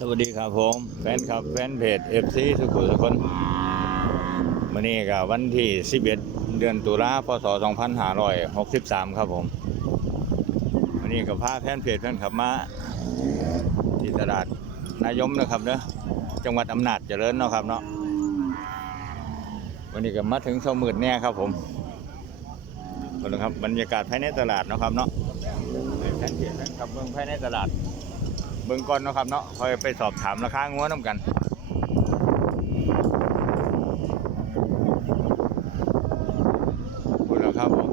สวัสดีครับผมแฟนคลับแฟนเพจเอฟซีสุขุมทุกคนวันนี้ก็วันที่ 11 เดือนตุลาพศ 2563 ครับผมวันนี้ก็พาแฟนเพจแฟนคลับมาที่ตลาดนายมนะครับเนอะจังหวัดอำนาจเจริญเนาะครับเนาะวันนี้ก็มาถึงเช้ามืดแน่ครับผมคนนะครับบรรยากาศภายในตลาดเนาะครับเนาะแฟนเพจแฟนคลับเมืองภายในตลาด เบิ่งก่อนเนาะครับเนาะคอยไปสอบถามราคางัวน้ำกันพูดแล้วครับผม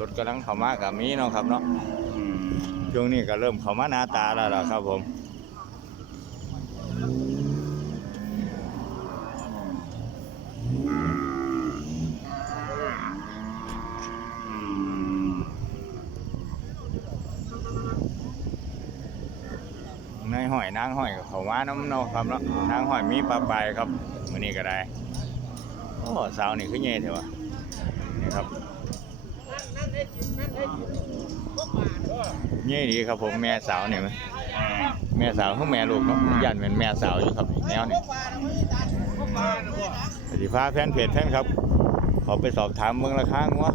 รถกำลังเข้ามากับมีเนาะครับเนาะช่วงนี้ก็เริ่มเข้ามาหน้าตาแล้วล่ะครับผม หอยนางหอยก็เข้ามาน้ำเนาะครับเนาะนางหอยมีปลาใบครับมื้อนี้ก็ได้โอ้สาวนี่คือเย่เถอะวะนี่ครับนี่ดีครับผมแม่สาวเนี่ยไหมแม่สาวคือแม่ลูกเนาะยันเป็นแม่สาวอยู่ครับแนวนี่สวัสดีฟ้าแฟนเพจแฟนครับ ขอไปสอบถามเมืองราคางว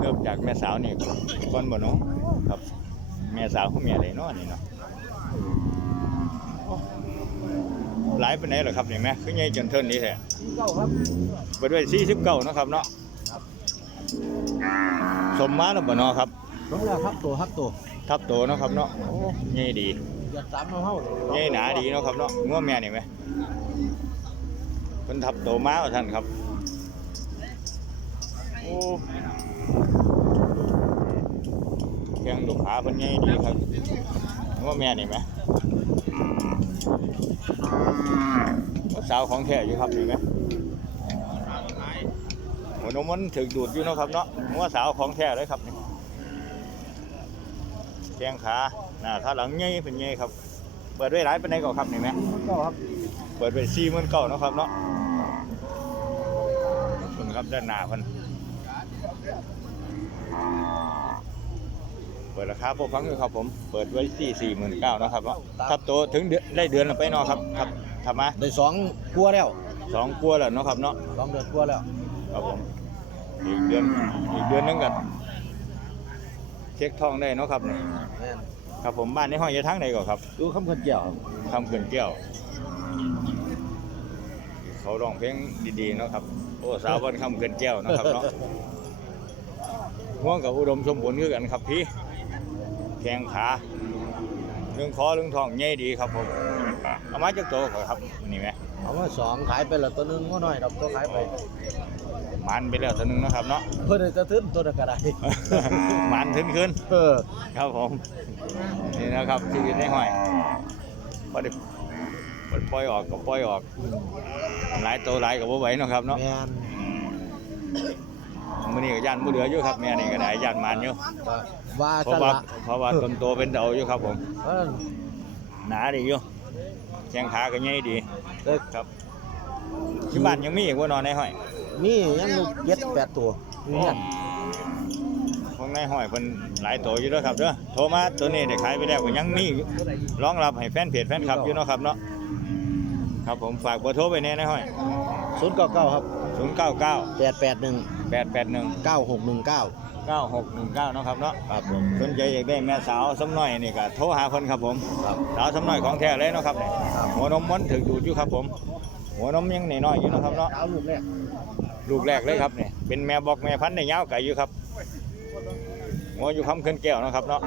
เริ่ม จากแม่สาวนี่ก่อนบ่เนาะครับ แม่สาวคือแม่อะไรเนาะนี่เนาะโอ้หลายไปไหนใดเหรอครับนี่แม่คือใหญ่จนเทินนี้แท้เก้าครับไปด้วย49เนาะครับเนาะสมมาแล้วบ่เนาะครับน้องแล้วครับตัวครับตัวทับโตเนาะครับเนาะโอ้ใหญ่ดีอย่าสามเอาเท่าใหญ่หนาดีเนาะครับเนาะงัวแม่นี่ไหมเพิ่นทับโตมาว่าท่านครับโอ้แข้ง ลูกขาเพิ่นใหญ่ดีครับงัวแม่นี่ไหมว่าสาวของแท้อยู่ครับนี่ไหมหัวนมมันถึกดูดอยู่นะครับเนาะงัวสาวของแท้เลยครับนี่แข้งขาหน้าขาหลังใหญ่เป็นใหญ่ครับ เปิดไว้หลายปานใดก่อนครับนี่ไหมเก้าครับ เปิดไปสี่หมื่นเก้านะครับเนาะคุณครับด้านหน้าเพิ่น ปิดราคาพวกฟังอยู่ครับผม เปิดไว้ที่สี่หมื่นเก้านาะครับเนาะทับโตถึงเดือนได้เดือนละไปเนาะครับครับทำมาได้สองกลัวแล้วสองกลัวแล้วเนาะครับเนาะสองเดือนกลัวแล้ว ครับผม อีกเดือนอีกเดือนหนึงกันเช็คทองได้เนาะครับนี่แม่นครับผมบ้านในห้อยอยู่ทางไหนก่อนครับดูคำคนเกี่ยวครับคำเขื่อนแก้วเขาร้องเพลงดีๆเนาะครับ โอ้สาวบ้านคำเขื่อนแก้วเนาะครับเนาะง่วงกับอุดมสมบูรณ์คือกันครับพี่ แข้งขาเรื่องคอเรื่องท้องใหญ่ดีครับผมเอามาจากโตก่อนครับนี่ไหมเอามาสองขายไปแล้วตัวหนึงก็น้อยดอกตัวขายไปมันไปแล้วตัวหนึงเนาะครับเนาะเพื่อจะทึ้นตัวละกระไดมันขึ้นขึ้นเออครับผมนี่นะครับชีวิตในห้อยพอได้พอปล่อยออกก็ปล่อยออก หลายโตหลายกับว่าไหวเนาะครับเนาะแม่นมื้อนี้ก็ย่านบ่เหลืออยู่ครับแม่นี่ก็ได้ย่านมันอยู่ก็ว่าเพราะสว่าละเพราะว่าต้นโตเป็นเดาอยู่ครับผมเออหนาดีอยู่แข้งขาก็ใหญ่ดีเด็กครับที่บ้านยังมีอีกว่านอนในห้อยนี่ยังลูกเจ็ดแปดตัวอยู่เนี่ยของในห้อยเพิ่นหลายโตอยู่เด้อครับเด้อโทรมาตัวนี้ได้ขายไปแล้วก็ยังมีอยู่รองรับให้แฟนเพจแฟนคลับอยู่เนาะครับเนาะครับผมฝากเบอร์โทรไปแน่ในห้อย ศูนย์เก้าเก้าครับ 099แปดแปดหนึ่ง881เก้าหกหนึ่งเก้า9619เนาะครับเนาะครับผมสนใจอยากได้แม่สาวสำน้อยนี่ก็โทรหาเพิ่นครับผมครับสาวสำน้อยของแท้เลยเนาะครับนี่ครับหัวนมมันถึกดูดอยู่ครับผม หัวนมยังน้อยๆอยู่เนาะครับเนาะเอาลูกแรกลูกแรกเลยครับนี่เป็นแม่บอกแม่พันธุ์ในยาวไก่อยู่ครับหัวอยู่คำขึ้นแก้วเนาะครับเนาะ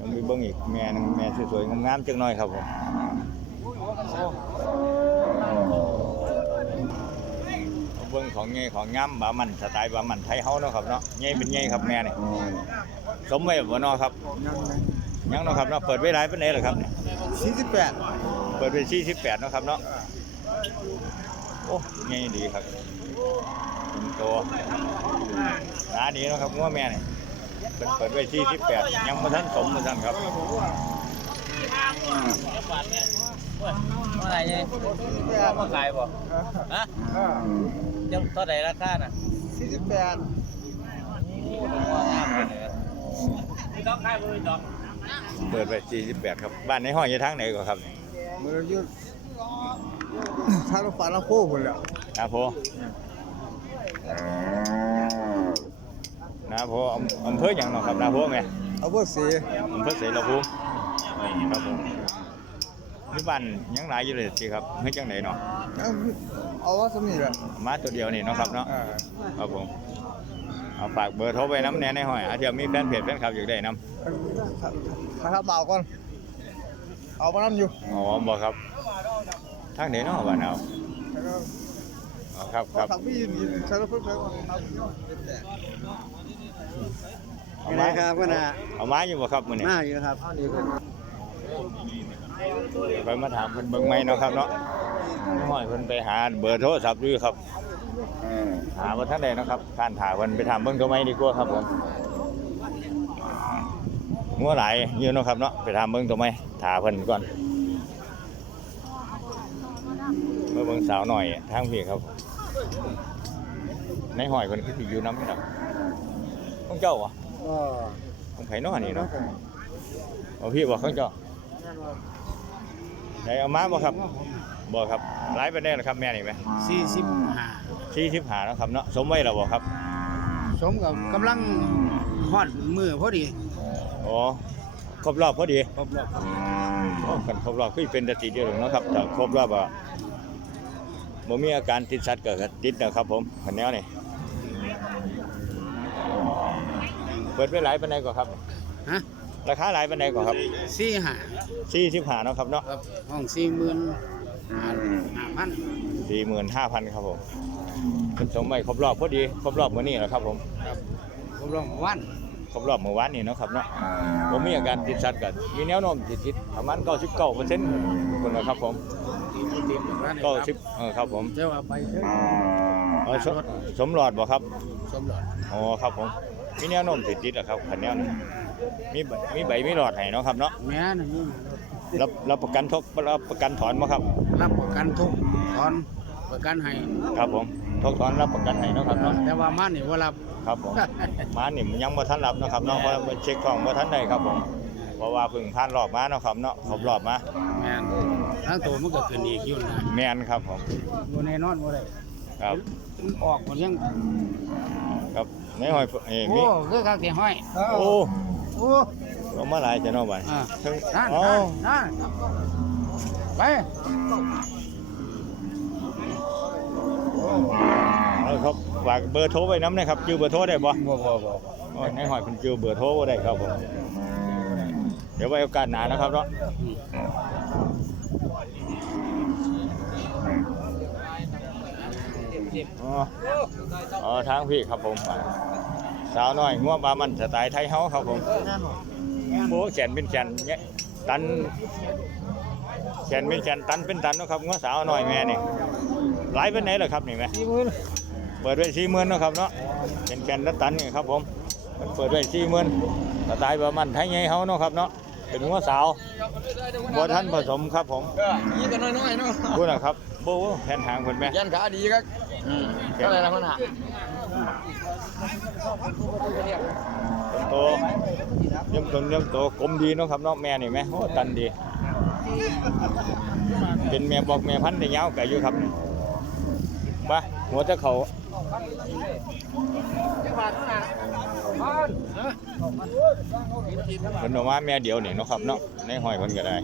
ยังมีเบิ้งอีกแม่หนึงแม่สวยๆงามๆจังหน่อยครับผมเบิ้งของเงี้ยของงามบามันสไตล์บามันไทยเฮาเนาะครับเนาะเงี้ยเป็นเงี้ยครับแม่นี่สมไว้บ่เนาะครับยังเนาะครับเนาะเปิดไว้หลายปานใดล่ะครับสี่สิบแปดเปิดเป็น48เนาะครับเนาะโอ้ง่ายดีครับเป็นตัวหนาดีเนาะครับงัวแม่นี่ เป็นเปิดไว้48ยังบ่ทันสมบ่ทันครับเมื่อไหร่เนี่ยมาขายบ่ฮะยังเท่าไหร่ราคาน่ะสี่สิบแปดพี่ต้องขายบ่พี่ต้องเปิดไป48ครับบ้านในห้อยอยู่ทางไหนก็ครับมือยืดทางรถไฟละโคหมดแล้วนาโพ นาโพอำอำเภอหยังเนาะครับนาโพแม่เอาพวกสีอำเภอเสรภูมิครับผมนี่บ้านยังหลายอยู่เลยสิครับเฮ้ยจังไหนเนาะเอาว่าสมีแหละมาตัวเดียวนี่เนาะครับเนาะอ่าครับผมเอาฝากเบอร์โทรไว้น้ำแน่ในห้อยอาเทียมมีแฟนเพจแฟนคลับอยากได้น้ถ้าทับเบาก่อนเอามาน้ำอยู่ำอ๋อบอกครับทางไหนเนาะบ้านเอาอ๋อครับครับถังพี่ยืนใช้รถ เพิ่มเติมเอามาครับก็นะเอามาอยู่บ่ครับมื้อนี้มาอยู่นะครับไปมาถามเพิ่นเบิ่งไหมเนาะครับเนาะห้อยเพิ่นไปหาเบอร์โทรศัพท์อยู่ครับหาบ่ทันได้เนาะครับการถามเพิ่นไปถามเบิ่งตัวไหมดีกว่าครับผมงัวหลายอยู่เนาะครับเนาะไปถามเบิ่งตัวไหมถาเพิ่นก่อนเมื่อเบิ่งสาวหน่อยทางพี่ครับในห้อยเพิ่นคือสิอยู่นำนี่ดอก ของเจ้าเหรอก็ของไผเนาะนี่เนาะเอาพี่บอกของเจ้าได้เอามาบ่ครับบ่ครับหลายปานใดล่ะครับแม่นี่แม่สี่สิบห้า45เนาะครับเนาะสมไว้แล้วบ่ครับ สมกับกำลังฮอดมือพอดีอ๋อครบรอบพอดีครบรอบโอ้กันครบรอบคือเป็นตาติดเดียวเนาะครับถ้าครบรอบอะบ่มีอาการติดสัตว์ก็ก็ติดนะครับผมคันแนวนี่เปิดไว้หลายปานใดก่อนครับ ฮะราคาหลายปานใดก่อนครับสี่ห้า45เนาะครับเนาะครับห้องสี่หมื่นห้าห้าพัน45,000ครับผมเป็นสมไว้ครบรอบพอดีครบรอบมื้อนี้แหละครับผมครบรอบวันครบรอบเมื่อวานนี้เนาะครับเนาะผมมีอาการติดสัตว์กันมีแนวโน้มติดติดประมาณ99%คนละครับผมทีมร้าน90เออครับผมเจ้าเอาไปเถอะเออสมสมหลอดบ่ครับ สมหลอดอ๋อครับผม มีแนวโน้มติดติดอะครับคันแนวนี้มีใบมีใบมีหลอดให้เนาะครับเนาะแม่นนี่รับรับประกันทกรับประกันถอนบ่ครับ รับประกันทุกถอนประกันให้ครับผมทกถอนรับประกันให้เนาะครับเนาะแต่ว่ามันนี่ว่ารับครับผมมานี่มันยังบ่ทันรับเนาะครับเนาะเพราะว่าเช็คของบ่ทันได้ครับผมเพราะว่าเพิ่งผ่านรอบมาเนาะครับเนาะครบรอบมาแม่นทั้งตัวมันก็ขึ้นอีกอยู่นะแม่นครับผมบ่แน่นอนบ่ได้ครับมันออกมันยังครับ ในหอยเอ้ยโอ้มีคือข้างที่ห้อยโอ้โอ้เอามาหลายจะเนาะบัดอ่าถึงนั่นอ๋อนั่นนั่นไปเอาครับฝากเบอร์โทรไว้น้ำนะครับจื้อเบอร์โทรได้บ่บ่บ่บ่โอ้ยในหอยเพิ่นจื้อเบอร์โทรบ่ได้ครับผมเดี๋ยวไว้โอกาสหน้านะครับเนาะอ๋ ออ๋อทางพี่ครับผมอ่าสาวน้อยง่วงบามันสไตล์ไทยเฮาครับผมโอ้แขนเป็นแขนเนี่ยตันแขนเป็นแขนตันเป็นตันเนาะครับง่วงสาวน้อยแม่นี่หลายเป็นไหนล่ะครับนี่แม่สี่หมื่นเปิดไว้สี่หมื่นเนาะครับเนาะเป็นแขนและตันนี่ครับผมมันเปิดไว้สี่หมื่นสไตล์บามันไทยใหญ่เฮาเนาะครับเนาะเป็นง่วงสาวบ่ทันผสมครับผมยี่กันน้อยๆเนาะพูดนะครับโบ้แผ่นหางเพิ่นแม่ยันขาดีครับ เท่าไหร่ละมันอะโตเลี้ยงตนเลี้ยงโตกลมดีเนาะครับเนาะแม่นี่แม่โอ้ตันดี เป็นแม่บอกแม่พันธุ์ได้ยาวไก่อยู่ครับนี่ไปหัวจะเขาเพิ่นออกมาแม่เดียวนี่นะครับเนาะในห้อยเพิ่นก็ได้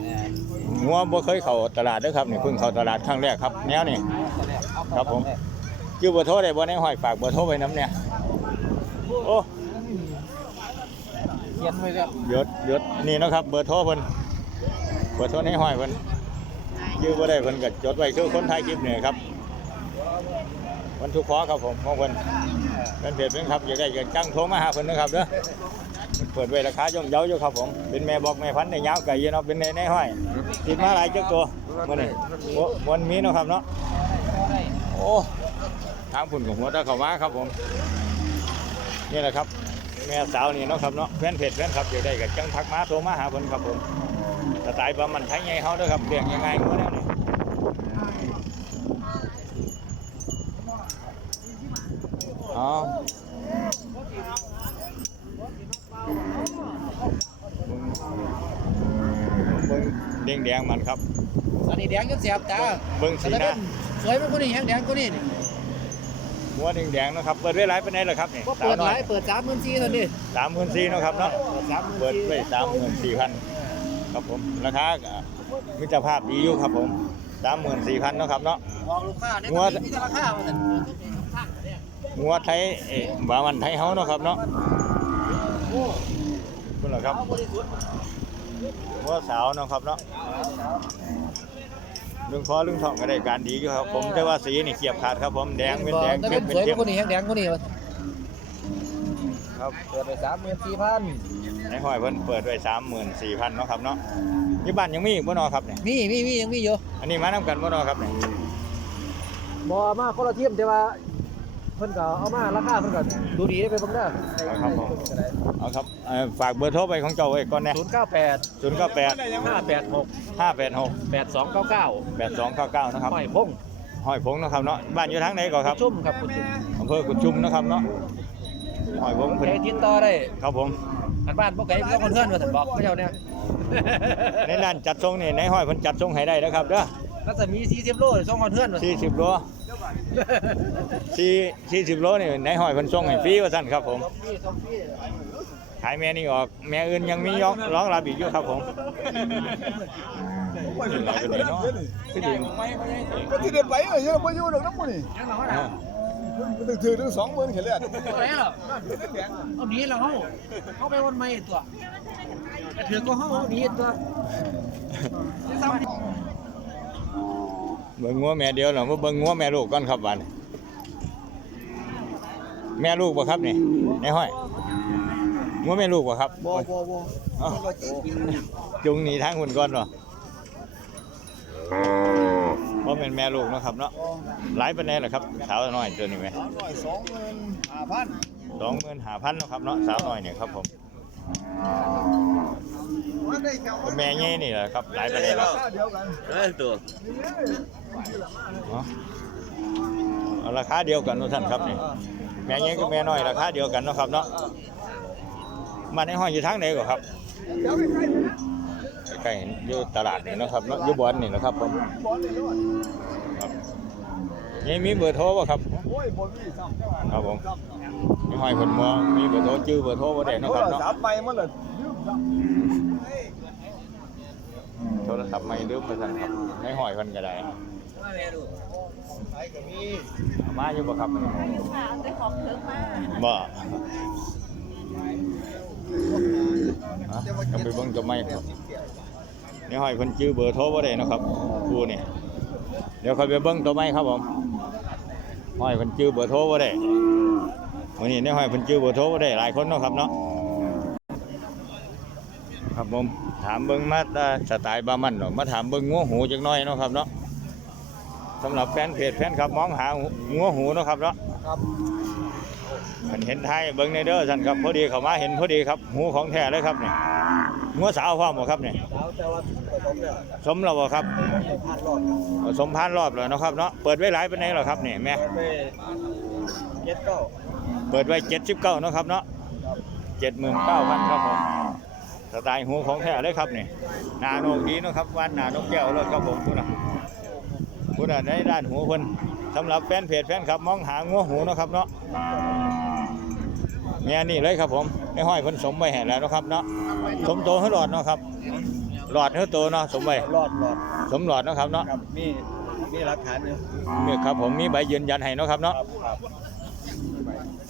งัวบ่เคยเข้าตลาดเด้อครับนี่เพิ่งเข้าตลาดครั้งแรกครับแนวนี่ครับผม อเบอร์โทรได้บ่ในห้อยฝากเบอร์โทรไว้น้ำเนี่ย โอ้เขียนไว้แล้วยศยศนี่เนาะครับ เบอร์โทรเพิ่นเบอร์โทรในห้อยเพิ่นยื้อบ่ได้เพิ่นก็จดไว้คือคนถ่ายคลิปนี่ครับวันทุกขอครับผมของเพิ่นเป็นเพจเป็นครับอยากได้อยากจ้างโทรมาหาเพิ่นนะครับเด้อเปิดไว้ราคาย่อมเยาอยู่ครับผม เป็นแม่บอกแม่พันธุ์ในยาวไก่อยู่เนาะเป็นในในห้อยติดมาหลายจักตัวมื้อนี้โอ้มันมีเนาะครับเนาะโอ้ ทางพุ่นของหัวตะเข้ามาครับผมนี่แหละครับแม่สาวนี่เนาะครับเนาะแฟนเพจแฟนครับอยากได้ก็จังทักมาโทรมาหาเพิ่นครับผมสไตล์ประมันไทยไงเขาเด้อครับเลี้ยงยังไงก็แล้วนี่อ๋อเบิ่งเบิ่งแดงมันครับอันนี้แดงจนเสียบตาเบิ่งสีหน้าสวยมันคนนี้แหงแดงคนนี้นี่ หัวแดงๆเนาะครับ เปิดไว้หลายปานใดล่ะครับนี่ก็เปิดหลายเปิดสามหมื่นสี่เท่านี้สามหมื่นสี่เนาะครับเนาะสามหมื่นเปิดสี่ไว้สามหมื่นสี่พันครับผมราคาก็มิตรภาพดีอยู่ครับผมสามหมื่นสี่พันเนาะครับเนาะบอกลูกค้าเนี่ยงวดมีแต่ราคามันงัวไทยเอ๋บามันไทยเฮาเนาะครับเนาะคุณเหรอครับเอาบริสุทธิ์งัวสาวเนาะครับเนาะ เรื่องคอเรื่องท้องก็ได้การดีอยู่ครับ ผมแต่ว่าสีนี่เขียบขาดครับผมแดงเป็นแดงแต่เข้เป็มเป็นเข้นสวยมันมคนนี้แห้งแดงคนนี้วะครับเปิดไปสามหมื่นสี่พันในห้อยเพิ่นเปิดไว้สามหมื่นสี่พันเนาะครับเนาะยี่บ้านยังมีอีกบ่เนาะครับเนี่ยมีมีมียังมีอยู่อันนี้มานํกันบ่เนาะครับเนี่ยบอมาคนละเทียมแต่ว่า เพิ่นก็เอามาราคาเพิ่นก็ดูดีได้ไปเบิ่งเด้อเอาครับเอ่อฝากเบอร์โทรไปของเจ้าไว้ก่อนแน่ศูนย์เก้าแปดศูนย์เก้าแปดห้าแปดหกห้าแปดหกแปดสองเก้าเก้าแปดสองเก้าเก้านะครับห้อยพงห้อยพงเนาะครับเนาะบ้านอยู่ทางไหนก่อนครับชุ่มครับคุณชุ่มอำเภอกุดชุมนะครับเนาะห้อยพงเพิ่นใช้ติดต่อได้ครับผมอันบ้านพวกไก่พวกคนเพื่อนมาถึงบอกเขาเจ้าเนี่ย ในด้านจัดทรงนี่ในห้อยเพิ่นจัดทรงให้ได้นะครับเด้อ รัศมีสี่สิบโลสองคนเพื่อนมา40โล4 40โลนี่ในห้อยเพิ่นส่งให้ฟรีว่าซั่นครับผม ขายแม่นี่ออกแม่อื่นยังมียองร้องรับอีกอยู่ครับผมนี่หลายเป็นไงเนาะคือดีก็ที่เด็ดไปเลยยังไม่อยู่ดอกน้ำมันนี่ยังเหรออ่าถึงถือถึงสองหมื่นเขียนเลยอะไรเหรอเอาหนีแล้วเขาเขาไปวันใหม่ตัวแต่ถือก็เขาหนีตัวซ้ เบิ่งงัวแม่เดียวเหรอมาเบิ่งงัวแม่ลูกก่อนครับบัดนี้แม่ลูกบ่ครับนี่ในห้อยงัวแม่ลูกบ่ครับบ่บ่บ่เอ้าจุงหนีทางหุ่นก่อนเหรอว่าเป็นแม่ลูกเนาะครับเนาะหลายปานใดล่ะครับสาวน้อยตัวนี้ไหมสามร้อยสองหมื่นห้าพันสองหมื่นห้าพันเนาะครับเนาะสาวน้อยเนี่ยครับผม แม่เงี้ยนี่แหละครับหลายปานใดแล้วเดียวกันำเอ้ยตัวเนาะเอาราคาเดียวกันทุกท่านครับนี่แม่เงี้ยกับแม่น้อยราคาเดียวกันเนาะครับเนาะมาในห้อยอยู่ทางไหนก่อนครับเดี๋ยวไปใกล้ใกล้ๆเห็นอยู่ตลาดนี่เนาะครับเนาะอยู่บ่อนนี่นะครับผมบอลเลยด้วยครับนี่มีเบอร์โทรบ่ครับโอ้ย บอลนี่ซ้ำครับผม มีหอยคนมองมีเบอร์โทรจื้อเบอร์โทรบ่ได้เนาะโทครับเนาะรศัพท์ใหม่มาเลยยืมซ้ำโทรศัพท์ไม่ลืมไปสั่นครับในหอยเพิ่นก็ได้ใช้กับมีเอามาอยู่บ่ครับค่ะเอาแต่ของเถิงมาบ่ฮะก็ไปเบิ่งตัวไม้ครับในหอยเพิ่นจื้อเบอร์โทรบ่ได้เนาะครับครูนี่เดี๋ยวค่อยไปเบิ่งตัวไม้ครับผม หอยเพิ่นจื้อเบอร์โทรบ่ได้วันนี้ในหอยเพิ่นจื้อเบอร์โทรบ่ได้หลายคนเนาะครับเนาะครับผมถามเบิ่งมาแต่สไตล์บามันเนาะมาถามเบิ่งงัวหูจักหน่อยเนาะครับเนาะสำหรับแฟนเพจแฟนครับมองหางัวหูเนาะครับเนาะครับเพิ่นเห็นไทยเบิ่งในเด้อท่านครับพอดีเข้ามาเห็นพอดีครับหูของแท้เลยครับนี่ งัวสาวพร้อมบ่ครับนี่แล้วแต่ว่าผสมเนี่ยสมแล้วบ่ครับพันรอบสมพานรอบแล้วเนาะครับเนาะ เปิดไว้หลายปานใดแล้วครับเนี่ยแม่ ไปเจ็ดเก้าเปิดไว้79เนาะครับเนาะ79,000ครับผมสไตล์หูของแท้เลยครับนี่หนาโนกดีเนาะครับวานหน้านกแก้วเลยครับผมพุ่นน่ะพุ่นน่ะในด้านหูเพิ่นสำหรับแฟนเพจแฟนครับมองหางัวหูเนาะครับเนาะ แม่นี่เลยครับผมในห้อยเพิ่นสมไว้ให้แล้วเนาะครับเนาะสมโตให้หลอดเนาะครับ หลอดให้โตเนาะสมไว้รอดรอดสมหลอดเนาะครับเนาะครับมีมีหลักฐานอยู่มีครับผมมีใบยืนยันให้เนาะครับเนาะครับครับ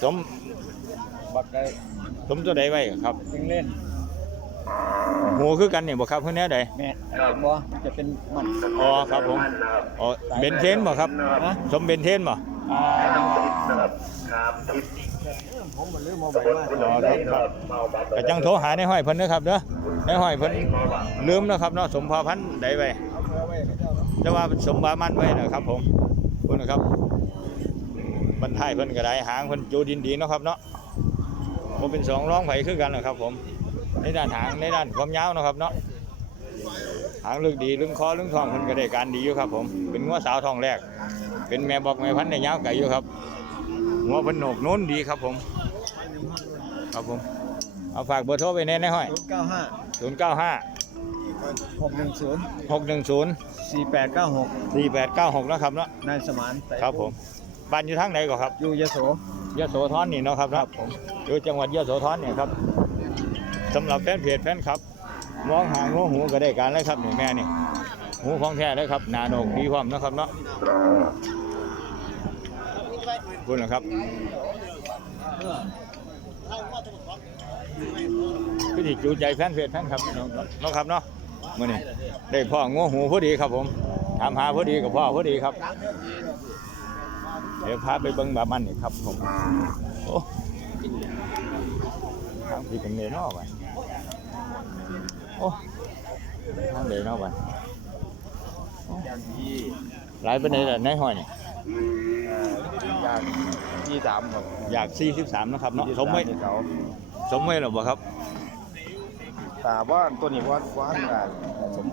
สมบักได้สมตัวใดไว้ครับยิงเล่นหูคือกันนี่บ่ครับเพิ่นแนวใดแม่อะไรบ่จะเป็นมันอ๋อครับผมอ๋อเบนเทนบ่ครับ ฮะสมเบนเทนบ่ผมมันลืมเอา ใบมาอ๋อครับครับก็จังโทรหาในห้อยเพิ่นเด้อครับเด้อในห้อยเพิ่นลืมนะครับเนาะสมพอพันธุ์ใดไว้ไว้จะแต่ว่าสมบามันไว้นะครับ ผมพุ่นะครับบรรทายเพิ่นก็ได้หางเพิ่นจูดินดีนะครับเนาะบ่เป็นสองร้องไผคือกันนะครับ ผมในด้านหางในด้านความยาวนะครับเนาะหางลึกดีลึงคอลึงทองเพิ่นก็ได้การดีอยู่ครับ ผมเป็นงัวสาวทองแรก เป็นแม่บอกแม่พันธุ์ได้ยาวไก่อยู่ครับ งัวเพิ่นโหนกโน้นดีครับผม ครับผม เอาฝากเบอร์โทรไปแน่นะห้อยศูนย์เก้าห้า095หกหนึ่งศูนย์610สี่แปดเก้าหก4896นะครับเนาะนายสมานไต่ครับผมบ้านอยู่ทางไหนก่อนครับ อยู่ยโสยโสธรนี่เนาะครับเนาะผมอยู่จังหวัดยโสธรเนี่ยครับสำหรับแฟนเพจแฟนครับมองหางูหูก็ได้การเลยครับนี่แม่นี่หูของแท้เลยครับหนาโหนกดีพร้อมนะครับเนาะ คุณนะครับพี่ที่จูใจแฟนเพจแฟนครับนาะเนาะครับเนาะมื่อนี้ได้พ่องูหูพอดีครับผมถามหาพอดีกับพ่อพอดีครับ เดี๋ยวพาไปเบิ่งบามันนี่ครับผมโอ้ทางที่เป็นเนนอไปโอ้ทางเดนอกไปหลายเป็นเนนในห้อยนี่ จากที่สามครับอยาก43นะครับเนาะสมไว้เขาสมไว้หรอบ่ครับถามว่าตัวนี้ว่าว่าอ่าสม